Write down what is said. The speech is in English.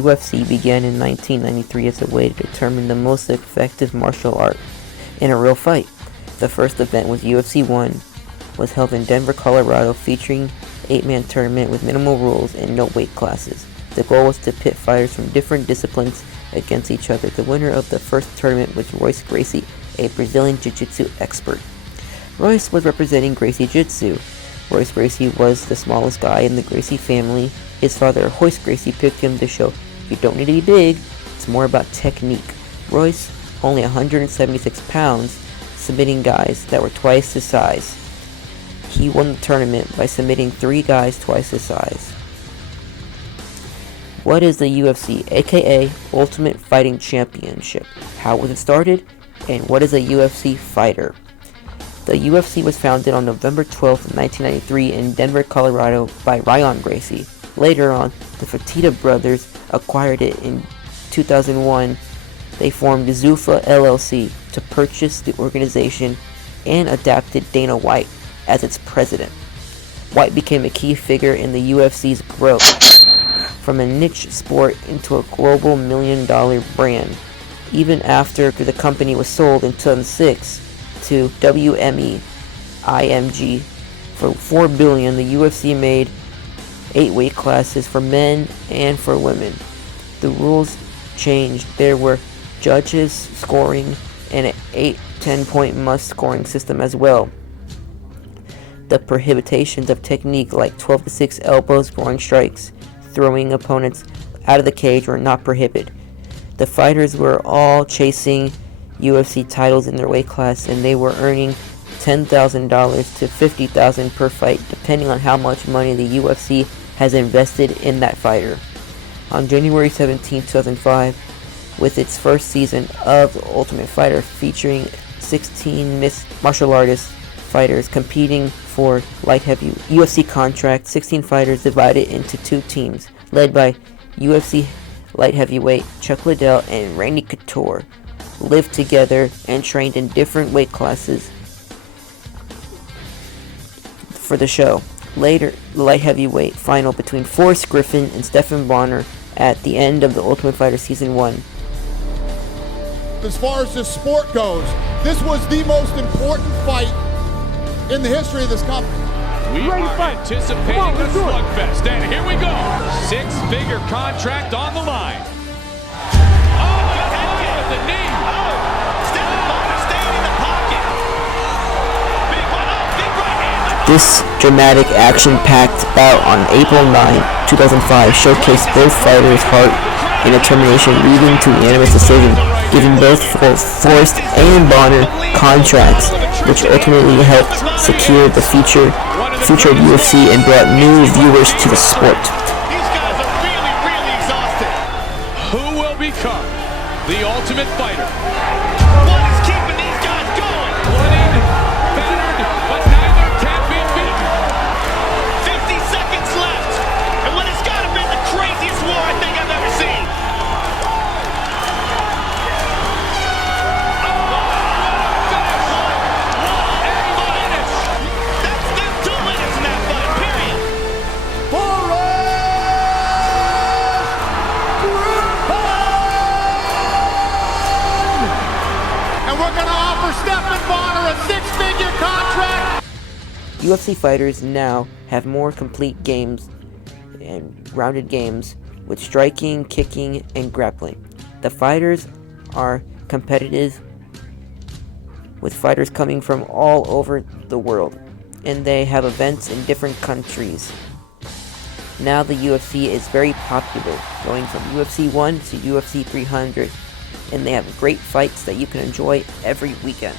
UFC began in 1993 as a way to determine the most effective martial art in a real fight. The first event was UFC 1, was held in Denver, Colorado, featuring 8-man tournament with minimal rules and no weight classes. The goal was to pit fighters from different disciplines against each other. The winner of the first tournament was Royce Gracie, a Brazilian Jiu-Jitsu expert. Royce was representing Gracie Jiu-Jitsu. Royce Gracie was the smallest guy in the Gracie family. His father, Royce Gracie, picked him to show you don't need to be big, it's more about technique. Royce, only 176 pounds, submitting guys that were twice his size. He won the tournament by submitting 3 guys twice his size. What is the UFC, aka Ultimate Fighting Championship? How was it started? And what is a UFC fighter? The UFC was founded on November 12, 1993 in Denver, Colorado by Ryan Gracie. Later on, the Fertitta brothers acquired it in 2001. They formed Zuffa LLC to purchase the organization and adapted Dana White as its president. White became a key figure in the UFC's growth from a niche sport into a global million-dollar brand. Even after the company was sold in 2006 to WME IMG for $4 billion, the UFC made 8 weight classes for men and for women. The rules changed. There were judges scoring and an 8-10 point must scoring system as well. The prohibitions of technique like 12-6 elbows, groin strikes, throwing opponents out of the cage were not prohibited. The fighters were all chasing UFC titles in their weight class, and they were earning $10,000 to $50,000 per fight, depending on how much money the UFC has invested in that fighter. On January 17, 2005, with its first season of The Ultimate Fighter, featuring 16 martial artist fighters competing for light heavy UFC contract, 16 fighters divided into 2 teams, led by UFC light heavyweight Chuck Liddell and Randy Couture, lived together and trained in different weight classes for the show. Later, the light heavyweight final between Forrest Griffin and Stephen Bonner at the end of The Ultimate Fighter Season 1. As far as this sport goes, this was the most important fight in the history of this company. We are anticipating a slugfest, and here we go. 6-figure contract on the line. Oh, head with the knee. Oh, Stephen Bonner staying in the pocket. Big one, big right hand. This dramatic, action-packed bout on April 9, 2005 showcased both fighters' heart and determination, leading to unanimous decision, giving both Forrest and Bonner contracts, which ultimately helped secure the future of UFC and brought new viewers to the sport. These guys are really, really exhausted. Who will become the Ultimate Fighter? What is keeping these guys going? Bloodied, battered, but neither can be beaten. 50 seconds left, and what has got to be the craziest war I think I've ever seen. UFC fighters now have more complete games and rounded games with striking, kicking, and grappling. The fighters are competitive with fighters coming from all over the world, and they have events in different countries. Now the UFC is very popular, going from UFC 1 to UFC 300, and they have great fights that you can enjoy every weekend.